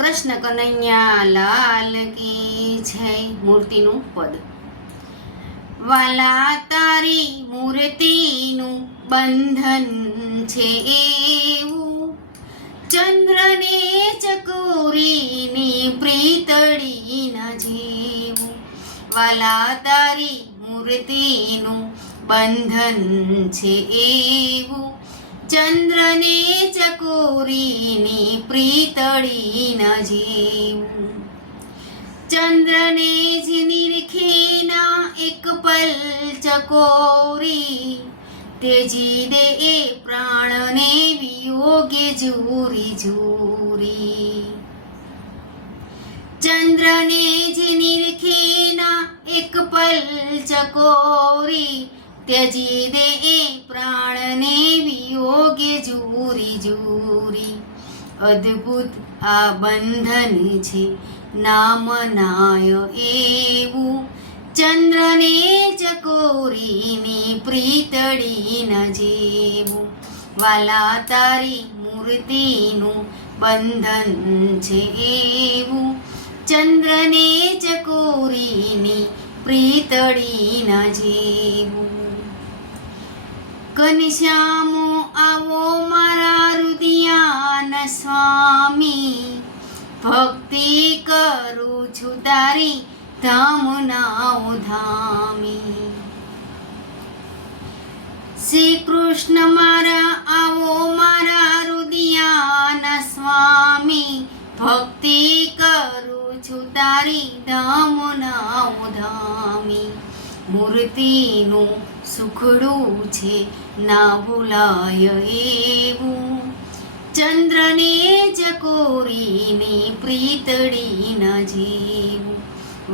કૃષ્ણ કનૈયા લાલ કી જય મૂર્તિનું પદ. વાલા તારી મૂર્તિનું બંધન છે એવું. ચંદ્રને ચકોરીની પ્રીતળી ન જેવું. વાલા તારી મૂર્તિનું બંધન છે એવું. ચંદ્રને ચકોરીની પ્રીતળી ન જેવું ચંદ્રને જ નિરખેના એક પલ ચકોરી. તેજી દે એ પ્રાણને વિયોગે જૂરી જૂરી. ચંદ્રને જ નિરખેના એક પલ ચકોરી. ત્યજી દે એ પ્રાણને વિયોગે જૂરી જૂરી. અદ્ભુત આ બંધન છે, નામ નાય એવું. ચંદ્રને ચકોરીની પ્રીતડી ન જેવું. વાલા તારી મૂર્તિનું બંધન છે એવું. ચંદ્રને ચકોરીની પ્રીતડી ન જેવું. ઘનશ્યામો આવો મારા રુદિયાન સ્વામી. ભક્તિ કરું છું તારી ધામનાઓ ધામી. શ્રી કૃષ્ણ મારા, આવો મારા રુદિયાન સ્વામી. ભક્તિ કરું છું તારી ધામનાઓ ધામી. મૂર્તિનું સુખડું છે ના ભૂલાય એવું. ચંદ્રને ચકોરીની પ્રીતડી ન જેવું.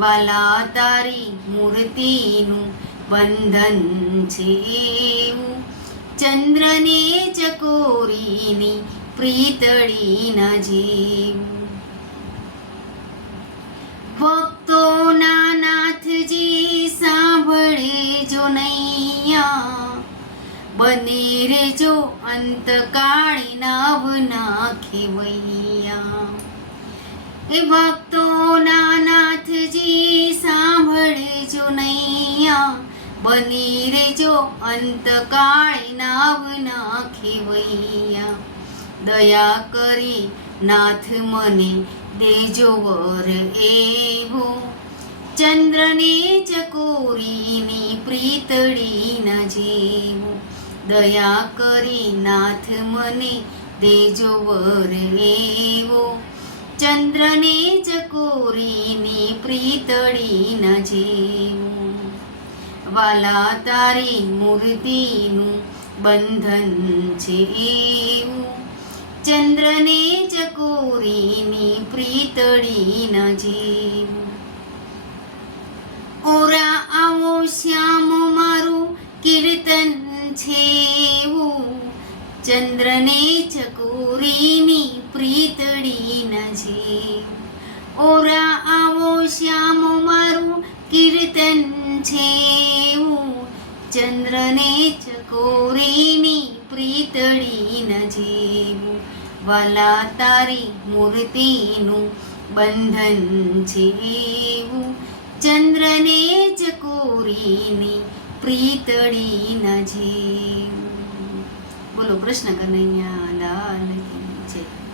વાલા તારી મૂર્તિનું બંધન છે એવું. ચંદ્રને ચકોરીની પ્રીતળી ન જેવું. નૈયા બને રે જો અંતકાળી નાવ નાખે વૈયા. એ ભક્તોના નાથજી સાંભળજો નૈયા. બની રે જો અંતકાળી નાવ નાખે વૈયા. દયા કરી નાથ મને દેજો વર એવો. ચંદ્રને ચકોરીની પ્રીતડી ન જેવું. દયા કરી નાથ મને દેજો વર એવો ચંદ્રને ચકોરીની પ્રીતડી ન જેવું. વાલા તારી મૂર્તિનું બંધન છે એવું. ચંદ્રને ચકોરીની પ્રીતડી ન જેવું. ચંદ્રને ચકોરીની પ્રીતડી ન ઓરા આવો શ્યામ, મારું કીર્તન છે ચંદ્રને ચકોરીની પ્રીતડી નજીવું જેવું વાલા, તારી મૂર્તિનું બંધન છે ચંદ્રને ચકોરીની પ્રીતડી ન જેવું બોલો પ્રશ્ન કનૈયા લાલ જય